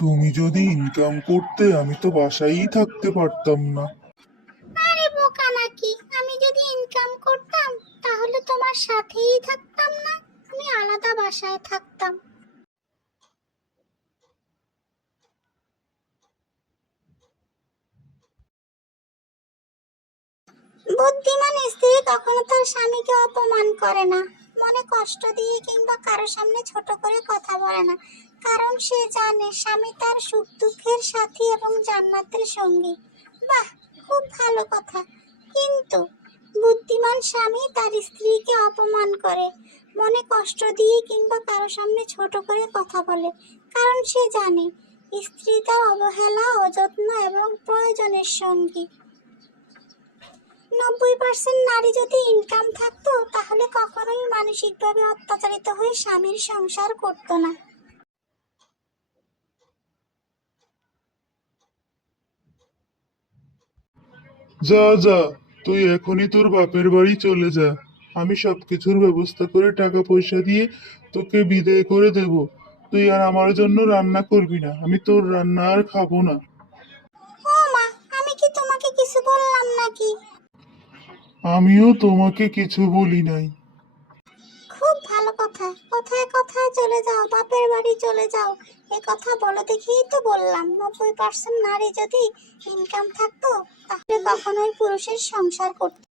তুমি যদি ইনকাম করতে আমি তো বাসায়ই থাকতে পারতাম না। আরে বোকা নাকি, আমি যদি ইনকাম করতাম তাহলে তোমার সাথেই থাকতাম না, আমি আলাদা বাসায় থাকতাম। বুদ্ধিমান স্ত্রী কখনো তার স্বামীকে অপমান করে না, মনে কষ্ট দিয়ে কিংবা কারো সামনে ছোট করে কথা বলে না, কারণ সে জানে স্বামী তার সুখ দুঃখের সাথী এবং জান্নাতের সঙ্গী। বাহ, খুব ভালো কথা। কিন্তু বুদ্ধিমান স্বামী তার স্ত্রীকে অপমান করে, মনে কষ্ট দিয়ে কিংবা কারো সামনে ছোট করে কথা বলে, কারণ সে জানে স্ত্রী তার অবহেলা, অযত্ন এবং প্রয়োজনের সঙ্গী। 90% নারী যদি ইনকাম থাকতো তাহলে কখনোই মানসিকভাবে অত্যাচারিত হয়ে স্বামীর সংসার করতো না। যা যা, তুই এখনই তোর বাপের বাড়ি চলে যা। আমি সবকিছুর ব্যবস্থা করে টাকা পয়সা দিয়ে তোকে বিদায় করে দেব। তুই আর আমার জন্য রান্না করবি না, আমি তোর রান্না আর খাবো না। ও মা, আমি কি তোমাকে কিছু বললাম নাকি? আমিও তোমাকে কিছু বলি নাই। খুব ভালো কথা, কথায় কথায় চলে যাও, বাপের বাড়ি চলে যাও। এ কথা বলো দেখেই তো বললাম 90% নারী যদি ইনকাম থাকতো তাহলে কখনোই পুরুষের সংসার করতো